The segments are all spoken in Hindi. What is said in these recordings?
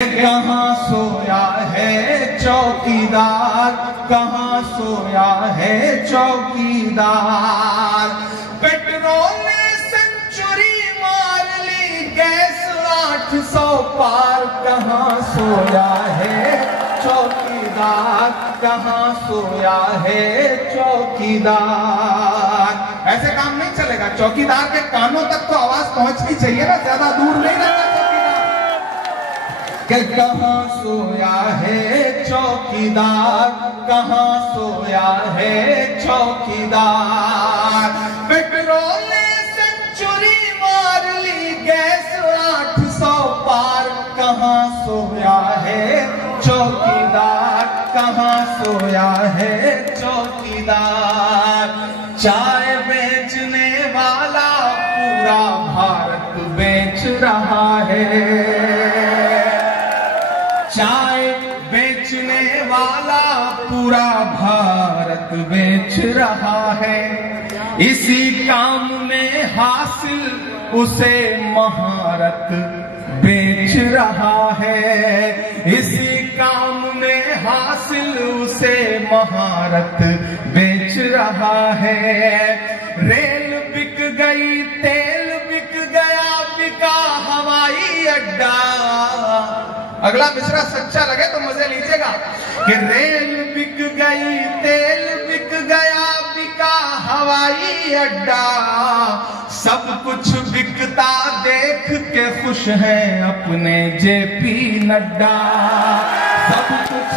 कहाँ सोया है चौकीदार, कहाँ सोया है चौकीदार। पेट्रोल ने सेंचुरी मार ली, गैस 800 पार। कहाँ सोया है चौकीदार, कहाँ सोया है चौकीदार। ऐसे काम नहीं चलेगा। चौकीदार के कानों तक तो आवाज पहुंचनी चाहिए ना, ज्यादा दूर नहीं रहना कि कहाँ सोया है चौकीदार, कहाँ सोया है चौकीदार। पेट्रोल ने सेंचुरी मार ली, गैस 800 पार। कहाँ सोया है चौकीदार, कहाँ सोया है चौकीदार। चाय बेचने वाला पूरा भारत बेच रहा है, चाय बेचने वाला पूरा भारत बेच रहा है। इसी काम में हासिल उसे महारत बेच रहा है, इसी काम में हासिल उसे महारत बेच रहा है। रेल बिक गई, तेल बिक गया, बिका हवाई अड्डा। अगला मिसरा सच्चा लगे तो मजे लीजिएगा कि रेल बिक गई, तेल बिक गया, बिका हवाई अड्डा। सब कुछ बिकता देख के खुश हैं अपने जेपी नड्डा। सब कुछ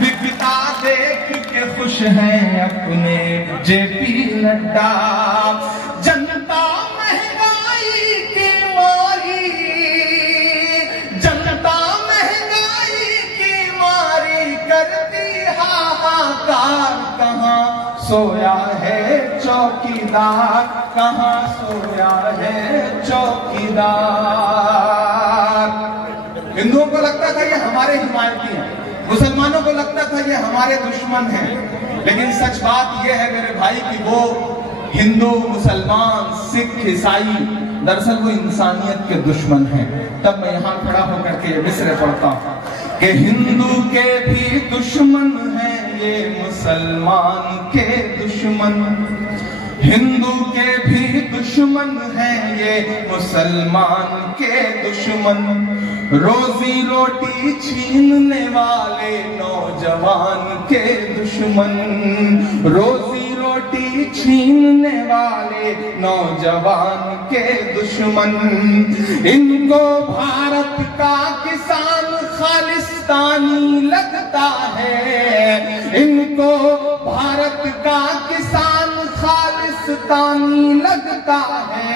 बिकता देख के खुश हैं अपने जेपी नड्डा। जनता महंगाई की मारी, जनता करती हाहाकार। कहाँ सोया है चौकीदार, कहाँ सोया है चौकीदार। हिंदुओं को लगता था ये हमारे हिमायती हैं, मुसलमानों को लगता था ये हमारे दुश्मन हैं, लेकिन सच बात ये है मेरे भाई कि वो हिंदू, मुसलमान, सिख, ईसाई दरअसल वो इंसानियत के दुश्मन हैं। तब मैं यहाँ खड़ा होकर के ये मिसरे पढ़ता हूँ कि हिंदू के भी दुश्मन हैं ये मुसलमान के दुश्मन, हिंदू के भी दुश्मन हैं ये मुसलमान के दुश्मन। रोजी रोटी छीनने वाले नौजवान के दुश्मन, रोजी रोटी छीनने वाले नौजवान के दुश्मन। इनको भारत का किसान खालिस्तानी लगता है, इनको भारत का किसान खालिस्तानी लगता है।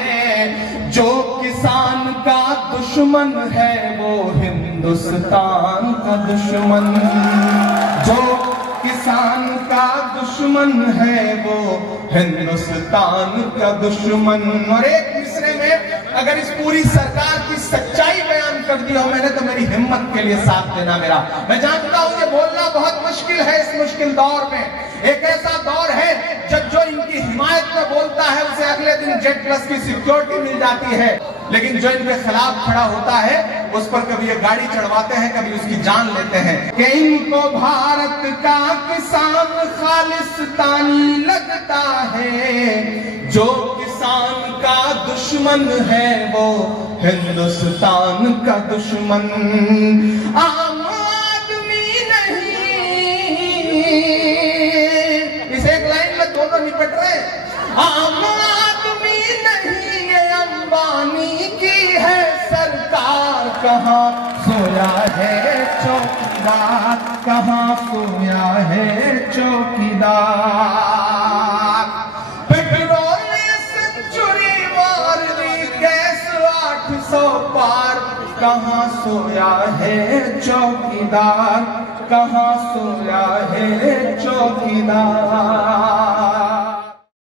जो किसान का दुश्मन है वो हिंदुस्तान का दुश्मन, जो किसान का दुश्मन है वो हिंदुस्तान का दुश्मन। और एक मिसरे में अगर इस पूरी सरकार की सच्चाई बयान कर दी हो मैंने तो मेरी हिम्मत के लिए साथ देना मेरा। मैं जानता हूं ये बोलना बहुत मुश्किल है इस मुश्किल दौर में। एक ऐसा दौर है जब जो इनकी हिमायत में बोलता है उसे अगले दिन जेट प्लस की सिक्योरिटी मिल जाती है, लेकिन जो इनके खिलाफ खड़ा होता है उस पर कभी ये गाड़ी चढ़वाते हैं, कभी उसकी जान लेते हैं। कि इनको भारत का किसान खालिस्तानी लगता है, जो किसान का दुश्मन है वो हिंदुस्तान का दुश्मन। आम आदमी नहीं, इस एक लाइन में दोनों निपट रहे। आम आदमी नहीं ये अंबानी की है सरकार। कहाँ सोया है चौकीदार, कहाँ सोया है चौकीदार। पेट्रोल ने सेंचुरी मार ली, गैस 800 पार। कहाँ सोया है चौकीदार, कहाँ सोया है चौकीदार।